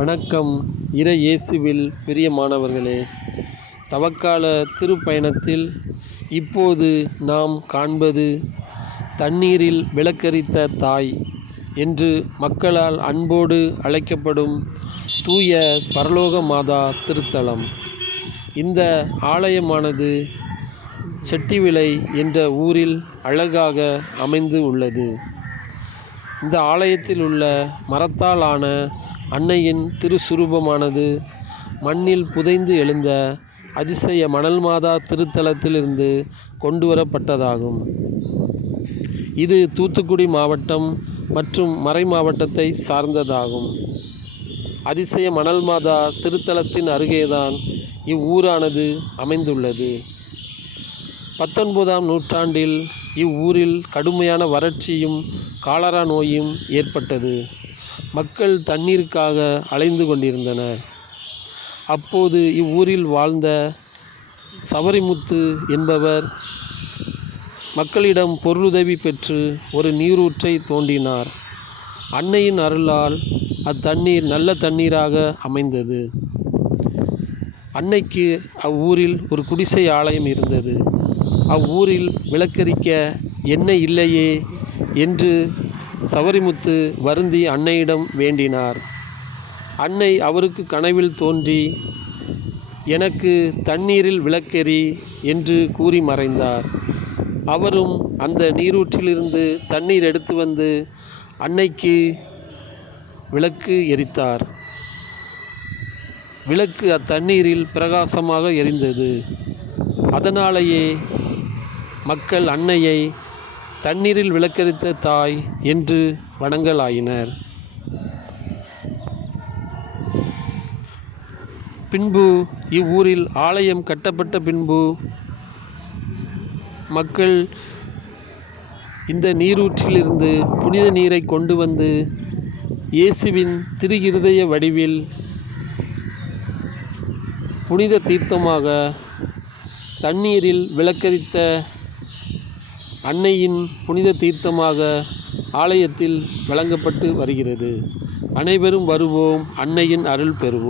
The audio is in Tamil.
வணக்கம். இறை இயேசுவில் பிரியமானவர்களே, தவக்கால திருப்பயணத்தில் இப்போது நாம் காண்பது தண்ணீரில் விளக்கரித்த தாய் என்று மக்களால் அன்போடு அழைக்கப்படும் தூய பரலோக மாதா திருத்தலம். இந்த ஆலயமானது செட்டிவிளை என்ற ஊரில் அழகாக அமைந்து உள்ளது. இந்த ஆலயத்தில் உள்ள மரத்தால் ஆன அன்னையின் திருச்சுரூபமானது மண்ணில் புதைந்து எழுந்த அதிசய மணல் மாதா திருத்தலத்திலிருந்து கொண்டு வரப்பட்டதாகும். இது தூத்துக்குடி மாவட்டம் மற்றும் மறை மாவட்டத்தை சார்ந்ததாகும். அதிசய மணல் மாதா திருத்தலத்தின் அருகேதான் இவ்வூரானது அமைந்துள்ளது. 19ஆம் நூற்றாண்டில் இவ்வூரில் கடுமையான வறட்சியும் காலரா நோயும் ஏற்பட்டது. மக்கள் தண்ணீருக்காக அலைந்து கொண்டிருந்தனர். அப்போது இவ்வூரில் வாழ்ந்த சவரிமுத்து என்பவர் மக்களிடம் பொருளுதவி பெற்று ஒரு நீரூற்றை தோண்டினார். அன்னையின் அருளால் அத்தண்ணீர் நல்ல தண்ணீராக அமைந்தது. அன்னைக்கு அவ்வூரில் ஒரு குடிசை ஆலயம் இருந்தது. அவ்வூரில் விளக்கரிக்க எண்ணெய் இல்லையே என்று சவரிமுத்து வருந்தி அன்னையிடம் வேண்டினார். அன்னை அவருக்கு கனவில் தோன்றி, எனக்கு தண்ணீரில் விளக்கெரி என்று கூறி மறைந்தார். அவரும் அந்த நீரூற்றிலிருந்து தண்ணீர் எடுத்து வந்து அன்னைக்கு விளக்கு எரித்தார். விளக்கு அத்தண்ணீரில் பிரகாசமாக எரிந்தது. அதனாலேயே மக்கள் அன்னையை தண்ணீரில் விளக்கரித்த தாய் என்று வணங்கலாயினர். பின்பு இவ்வூரில் ஆலயம் கட்டப்பட்ட பின்பு மக்கள் இந்த நீரூற்றிலிருந்து புனித நீரை கொண்டு வந்து இயேசுவின் திருஇருதய வடிவில் புனித தீர்த்தமாக தண்ணீரில் விளக்கரித்த அன்னையின் புனித தீர்த்தமாக ஆலயத்தில் வழங்கப்பட்டு வருகிறது. அனைவரும் வருவோம், அன்னையின் அருள் பெறுவோம்.